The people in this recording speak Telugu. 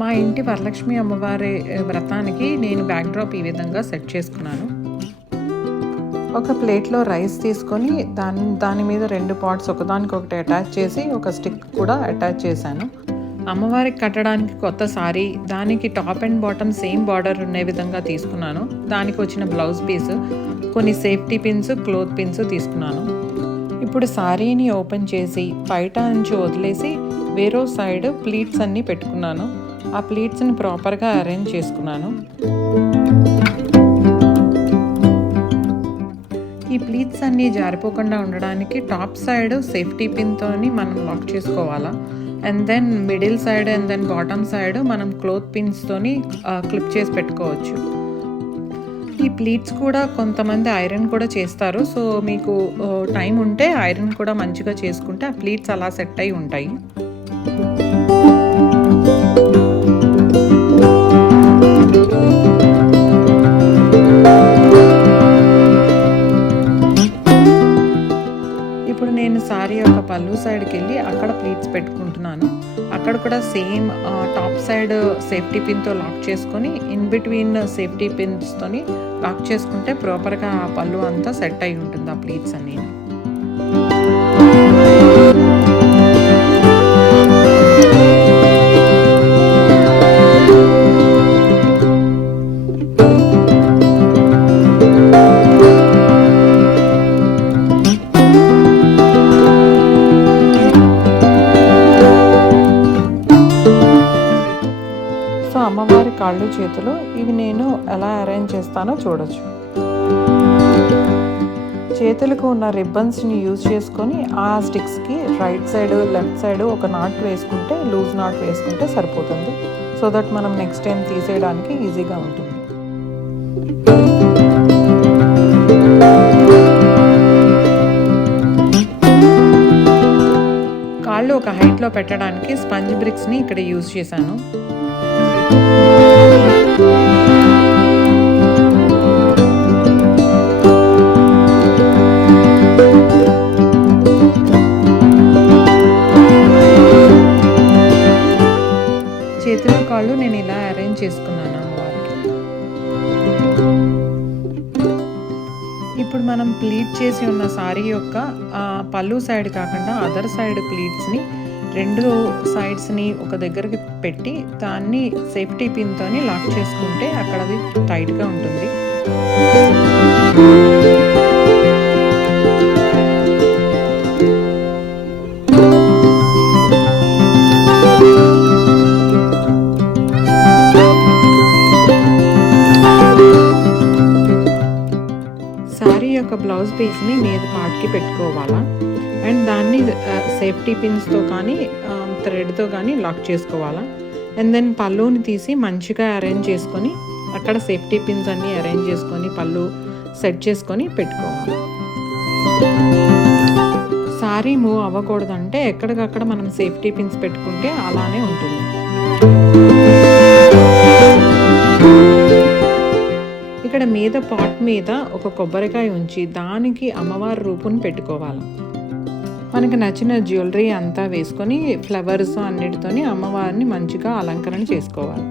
మా ఇంటి వరలక్ష్మి అమ్మవారి వ్రతానికి నేను బ్యాక్డ్రాప్ ఈ విధంగా సెట్ చేసుకున్నాను. ఒక ప్లేట్లో రైస్ తీసుకొని దాని మీద 2 పాట్స్ ఒకదానికొకటి అటాచ్ చేసి ఒక స్టిక్ కూడా అటాచ్ చేశాను. అమ్మవారికి కట్టడానికి కొత్త సారీ, దానికి top and bottom same border ఉండే విధంగా తీసుకున్నాను. దానికి వచ్చిన బ్లౌజ్ పీస్, కొన్ని సేఫ్టీ పిన్స్, క్లోత్ పిన్స్ తీసుకున్నాను. ఇప్పుడు సారీని ఓపెన్ చేసి బయట నుంచి వదిలేసి వేరే సైడ్ ప్లీట్స్ అన్నీ పెట్టుకున్నాను. ఆ ప్లీట్స్ని ప్రాపర్గా అరేంజ్ చేసుకున్నాను. ఈ ప్లీట్స్ అన్నీ జారిపోకుండా ఉండడానికి టాప్ సైడ్ సేఫ్టీ పిన్తోని మనం లాక్ చేసుకోవాలా. And then middle side and then bottom side మనం క్లోత్ పిన్స్తోని క్లిప్ చేసి పెట్టుకోవచ్చు. ఈ ప్లీట్స్ కూడా కొంతమంది ఐరన్ కూడా చేస్తారు. సో మీకు టైం ఉంటే ఐరన్ కూడా మంచిగా చేసుకుంటే ఆ ప్లీట్స్ అలా సెట్ అయి ఉంటాయి. ఇప్పుడు నేను సారీ యొక్క పళ్ళు సైడ్కి వెళ్ళి అక్కడ ప్లీట్స్ పెట్టుకుంటున్నాను. అక్కడ కూడా సేమ్ టాప్ సైడ్ సేఫ్టీ పిన్తో లాక్ చేసుకొని ఇన్ బిట్వీన్ సేఫ్టీ పిన్స్తోని లాక్ చేసుకుంటే ప్రాపర్గా ఆ పళ్ళు అంతా సెట్ అయి ఉంటుంది ఆ ప్లీట్స్ అన్నీ. సో అమ్మవారి కాళ్ళు చేతులు ఇవి నేను ఎలా అరేంజ్ చేస్తానో చూడొచ్చు. చేతులకు ఉన్న రిబ్బన్స్ని యూజ్ చేసుకొని ఆ స్టిక్స్కి రైట్ సైడ్ లెఫ్ట్ సైడ్ ఒక నాట్ వేసుకుంటే, లూజ్ నాట్ వేసుకుంటే సరిపోతుంది. సో దట్ మనం నెక్స్ట్ టైం తీసేయడానికి ఈజీగా ఉంటుంది. కాళ్ళు ఒక హైట్లో పెట్టడానికి స్పంజ్ బ్రిక్స్ని ఇక్కడ యూజ్ చేశాను. చేతుల కాళ్ళు నేను ఇలా అరేంజ్ చేసుకున్నాను అమ్మవారికి. ఇప్పుడు మనం ప్లీట్ చేసి ఉన్న సారీ యొక్క పళ్ళు సైడ్ కాకుండా అదర్ సైడ్ ప్లీట్స్ని 2 సైడ్స్ని ఒక దగ్గరికి పెట్టి దాన్ని సేఫ్టీ పిన్తోని లాక్ చేసుకుంటే అక్కడ అది టైట్గా ఉంటుంది. సారీ యొక్క బ్లౌజ్ పీస్ని మీద పార్ట్కి పెట్టుకోవాలా. అండ్ దాన్ని సేఫ్టీ పిన్స్తో కానీ థ్రెడ్తో కానీ లాక్ చేసుకోవాలా. అండ్ దెన్ పళ్ళుని తీసి మంచిగా అరేంజ్ చేసుకొని అక్కడ సేఫ్టీ పిన్స్ అన్నీ అరేంజ్ చేసుకొని పళ్ళు సెట్ చేసుకొని పెట్టుకోవాలి. సారీ మూవ్ అవ్వకూడదంటే ఎక్కడికక్కడ మనం సేఫ్టీ పిన్స్ పెట్టుకుంటే అలానే ఉంటుంది. ఇక్కడ మీద పాట్ మీద ఒక కొబ్బరికాయ ఉంచి దానికి అమ్మవారి రూపుని పెట్టుకోవాలి. మనకి నచ్చిన జ్యువెలరీ అంతా వేసుకొని ఫ్లవర్స్ అన్నిటితోని అమ్మవారిని మంచిగా అలంకరణ చేసుకోవాలి.